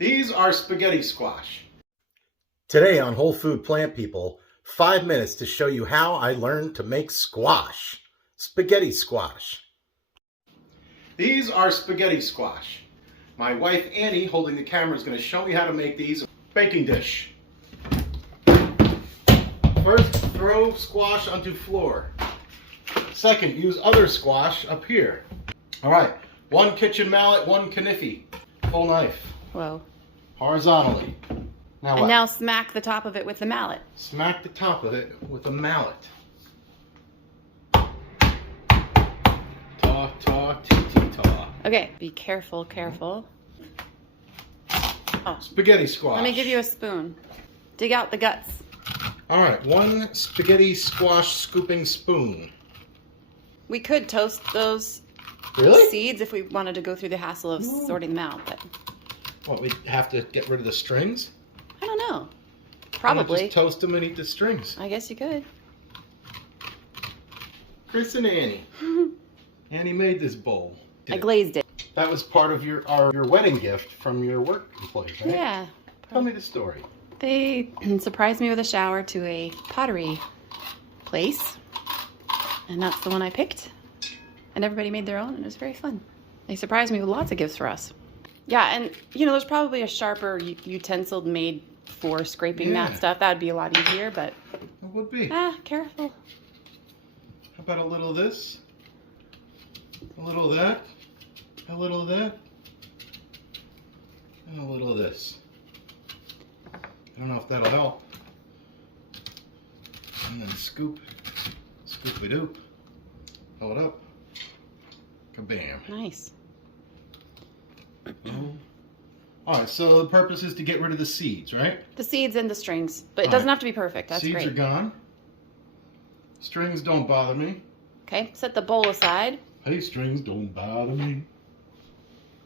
These are spaghetti squash. Today on Whole Food Plant People, 5 minutes to show you how I learned to make squash. Spaghetti squash. These are spaghetti squash. My wife Annie, holding the camera, is going to show me how to make these. Baking dish. First, throw squash onto floor. Second, use other squash up here. All right, 1 kitchen mallet, 1 kniffy. Full knife. Whoa. Horizontally. Now what? And now smack the top of it with the mallet. Smack the top of it with a mallet. Ta ta tee tee ta. Okay, be careful, careful. Oh, Spaghetti squash. let me give you a spoon. Dig out the guts. All right, 1 spaghetti squash scooping spoon. We could toast those Really? seeds if we wanted to go through the hassle of sorting them out, but What, we have to get rid of the strings? I don't know. Why not Probably. just toast them and eat the strings. I guess you could. Chris and Annie. Annie made this bowl. I glazed it. That was part of your wedding gift from your work employees, right? Yeah. Tell me the story. They surprised me with a shower to a pottery place, and that's the one I picked. And everybody made their own, and it was very fun. They surprised me with lots of gifts for us. Yeah, and you know, there's probably a sharper utensil made for scraping that stuff. That would be a lot easier, but It would be. careful. How about a little of this? A little of that? A little of that? And a little of this. I don't know if that'll help. And then scoop. Scoop-a-doop. Fill it up. Kabam. Nice. Alright, so the purpose is to get rid of the seeds, right? The seeds and the strings, but it doesn't have to be perfect. That's seeds great. are gone. Strings don't bother me. Okay, set the bowl aside. Hey, strings don't bother me.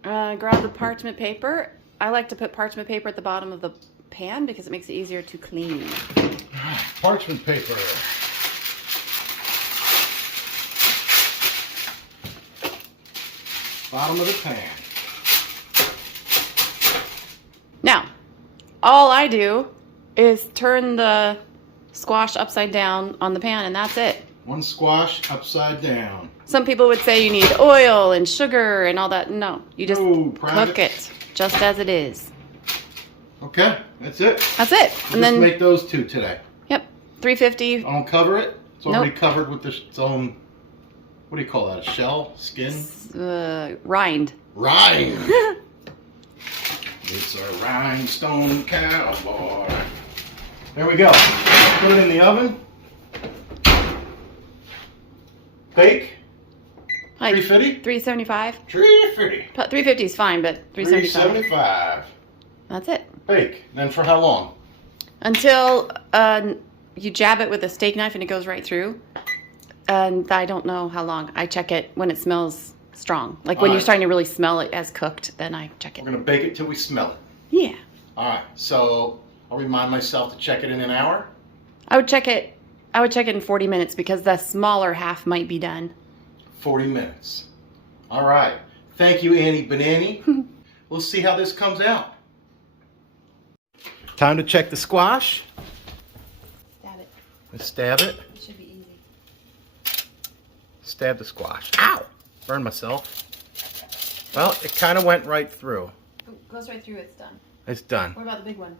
Grab the parchment paper. I like to put parchment paper at the bottom of the pan because it makes it easier to clean. Parchment paper. Bottom of the pan. Now, all I do is turn the squash upside down on the pan, and that's it. 1 squash upside down. Some people would say you need oil and sugar and all that. No, you just cook it just as it is. Okay, that's it. That's it. We'll And then just make those 2 today. Yep, 350. Don't cover it. It's already Nope. covered with its own, what do you call that, a shell? Skin? Rind. Rind. It's a rhinestone cowboy. There we go. Put it in the oven. Bake. Like 350? 375. 350. 350 is fine, but 375. 375. That's it. Bake. Then for how long? Until you jab it with a steak knife and it goes right through. And I don't know how long. I check it when it smells strong. Like when you're starting to really smell it as cooked, then I check it. We're going to bake it till we smell it. Yeah. All right. So I'll remind myself to check it in an hour. I would check it in 40 minutes because the smaller half might be done. 40 minutes. All right. Thank you, Annie Banani. We'll see how this comes out. Time to check the squash. Stab it. Let's stab it. It should be easy. Stab the squash. Ow! Burned myself. Well, it kind of went right through. It goes right through, it's done. It's done. What about the big one?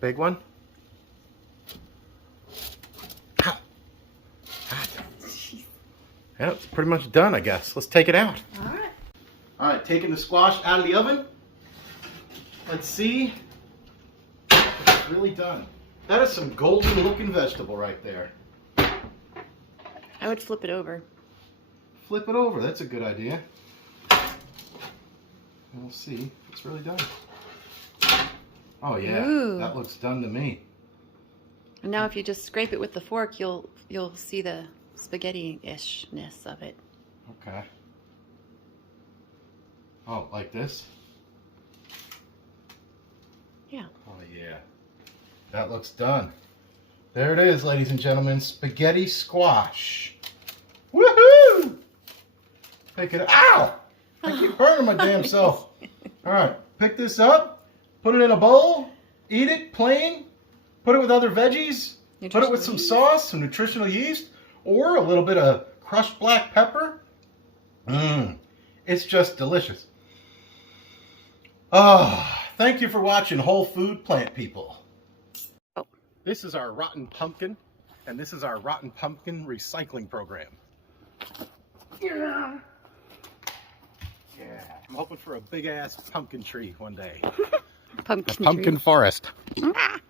Big one? Ow! Yeah, it's pretty much done, I guess. Let's take it out. All right. All right, taking the squash out of the oven. Let's see. It's really done. That is some golden looking vegetable right there. I would flip it over. Flip it over. That's a good idea. We'll see. It's really done. Oh yeah, Ooh. That looks done to me. And now if you just scrape it with the fork, you'll see the spaghetti-ishness of it. Okay. Oh, like this? Yeah. Oh yeah. That looks done. There it is, ladies and gentlemen. Spaghetti squash. Woohoo! Pick it up. Ow! I keep burning my damn self. All right. pick this up, put it in a bowl, eat it plain, put it with other veggies, put it with some sauce, some nutritional yeast, or a little bit of crushed black pepper. It's just delicious. Thank you for watching Whole Food Plant People. This is our rotten pumpkin, and this is our rotten pumpkin recycling program. Yeah, I'm hoping for a big ass pumpkin tree one day. Pumpkin forest. Ah.